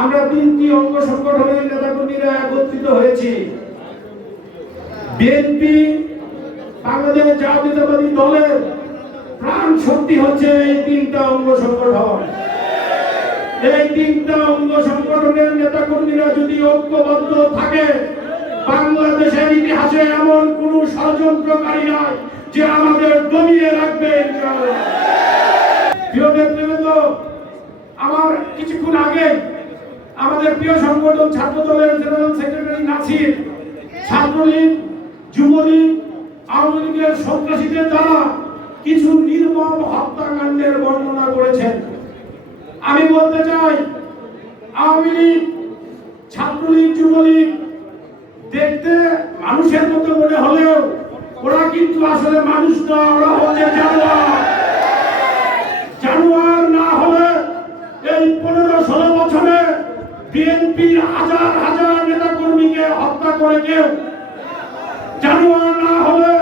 আমরা তিনটি অঙ্গ সংগঠনের নেতাকর্মীরা একত্রিত হয়েছি। বিএনপি বাংলাদেশ জাতীয়তাবাদী দলের প্রাণ শক্তি হচ্ছে এই তিনটা অঙ্গ সংগঠন। এই তিনটা অঙ্গ সংগঠনের নেতাকর্মীরা যদি ঐক্যবদ্ধ থাকে, বাংলাদেশের ইতিহাসে এমন কোন ষড়যন্ত্রকারী নাই যে আমাদের দমিয়ে রাখবে আমার কিছুক্ষণ আগে আমাদের প্রিয় সংগঠন ছাত্র দলের জেনারেল সেক্রেটারি নাসির, ছাত্রলীগ, যুবলীগ, আওয়ামী লীগের সন্ত্রাসীদের দ্বারা কিছু নির্মম হত্যাকাণ্ডের বর্ণনা করেছেন। আমি বলতে চাই, আওয়ামী লীগ, ছাত্রলীগ, যুবলীগ দেখতে মানুষের মতো মনে হলেও ওরা কিন্তু আসলে মানুষ না ওরা হচ্ছে জানোয়ার না হলে এই পনেরো ষোলো বছরে বিএনপির হাজার হাজার নেতা কর্মীকে হত্যা করে কেউ? জানোয়ার না হলে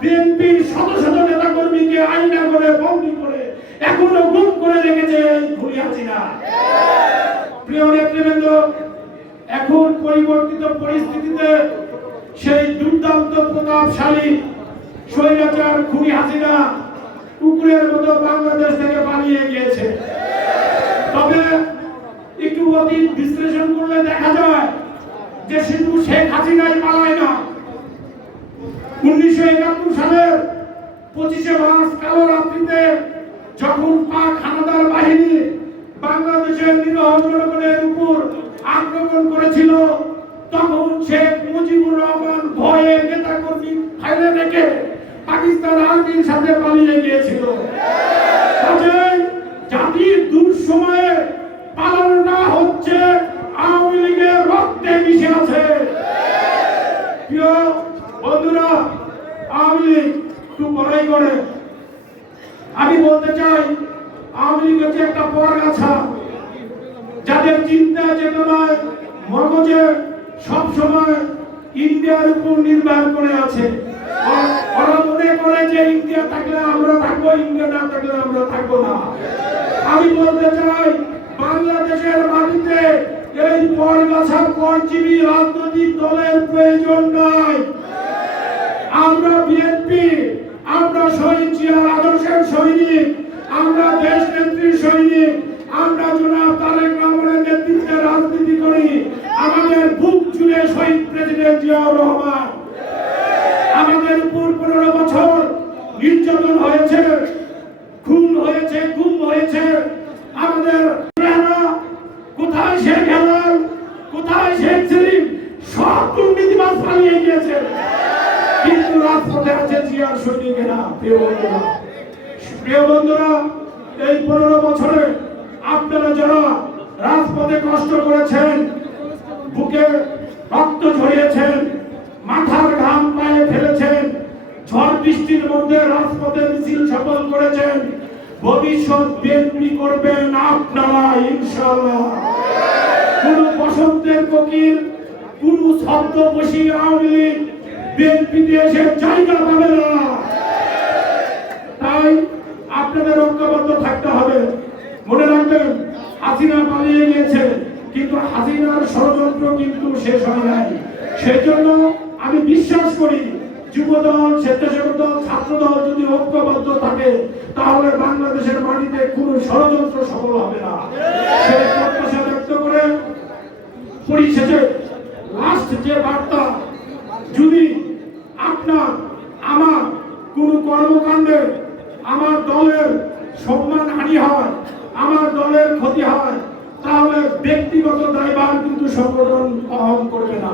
বিএনপির শত শত নেতা কর্মীকে আইনা করে বন্দি করে এখনও গুম করে রেখেছে এই খুনি হাসিনা প্রিয় নেতৃবৃন্দ, এখন পরিবর্তিত পরিস্থিতিতে সেই দুর্দান্ত প্রতাপশালী স্বৈরাচার খুনি হাসিনা কুকুরের মতো বাংলাদেশ থেকে পালিয়ে গিয়েছে। তবে একটু অতীত বিশ্লেষণ করলে দেখা যায় যে শুধু শেখ হাসিনাই পালায় না। উনিশশো একাত্তর সালের পঁচিশে মার্চ, কালো রাত্রিতে যখন পাক হানাদার বাহিনী বাংলাদেশের নিরহ জনগণের উপর আক্রমণ করেছিল, তখন শেখ মুজিবুর রহমান ভয়ে নেতা কর্মী ফাইলে রেখে পাকিস্তান আর্মির সাথে পালিয়ে গিয়েছিল। জাতির দুঃসময়ে পালনটা হচ্ছে আওয়ামী লীগের রক্তে মিশে আছে প্রিয় বন্ধুরা আওয়ামী লীগ একটু বড়াই করে আমি বলতে চাই, আওয়ামী লীগ হচ্ছে একটা পরগাছা যাদের চিন্তা চেতনায় মগজে সব সময় ইন্ডিয়ার উপর নির্ভর করে আছে। ওরা- মনে করে যে ইন্ডিয়া থাকলে আমরা থাকব, ইন্ডিয়া না থাকলে আমরা থাকব না। আমি বলতে চাই, বাংলাদেশের মাটিতে এই পরগাছা রাজনৈতিক দলের প্রয়োজন নাই। আমরা শহীদ জিয়ার আদর্শের সৈনিক, আমরা দেশ নেত্রীর সৈনিক, আমরা জনাব তারেক রহমানের নেতৃত্বে রাজনীতি করি, আমাদের বুক জুড়ে শহীদ প্রেসিডেন্ট জিয়াউর রহমান। আমাদের উপর পনেরো বছর নির্যাতন হয়েছে খুন হয়েছে গুম হয়েছে আমাদের প্রেরণা কোথায় শেখ হেলাল কোথায় শেখ সেলিম সব দুর্নীতিবাজ পালিয়ে গিয়েছে রাজপথে আছে জিয়ার সৈনিকেরা প্রিয় প্রিয় বন্ধুরা, এই পনেরো বছরে আপনারা যারা রাজপথে কষ্ট করেছেন, বুকে রক্ত ঝরিয়েছেন, মাথার ঘাম পায়ে ফেলেছেন, ঝড় বৃষ্টির মধ্যে রাজপথে মিছিল সফল করেছেন, ভবিষ্যৎ বিএনপি করবেন আপনারা, ইনশাআল্লাহ। কোন বসন্তের কোকিল, কোন শব্দ বসি আওয়ামী লীগ বিএনপিতে জায়গা পাবে না। তাই আপনাদের ঐক্যবদ্ধ থাকতে হবে। মনে রাখবেন, হাসিনা পালিয়ে গিয়েছে, কিন্তু হাসিনার ষড়যন্ত্র কিন্তু শেষ হয় নাই। সেই জন্য আমি বিশ্বাস করি যুব দল স্বেচ্ছাসেবক দল, ছাত্র দল যদি ঐক্যবদ্ধ থাকে, তাহলে বাংলাদেশের মাটিতে কোনো ষড়যন্ত্র সফল হবে না। সেই প্রত্যাশা ব্যক্ত করে পরিশেষে লাস্ট যে বার্তা যদি আপনার আমার কোনো কর্মকাণ্ডে আমার দলের সম্মান হানি হয় আমার দলের ক্ষতি হয় তাহলে ব্যক্তিগত দায়ভার কিন্তু সংগঠন বহন করবে না।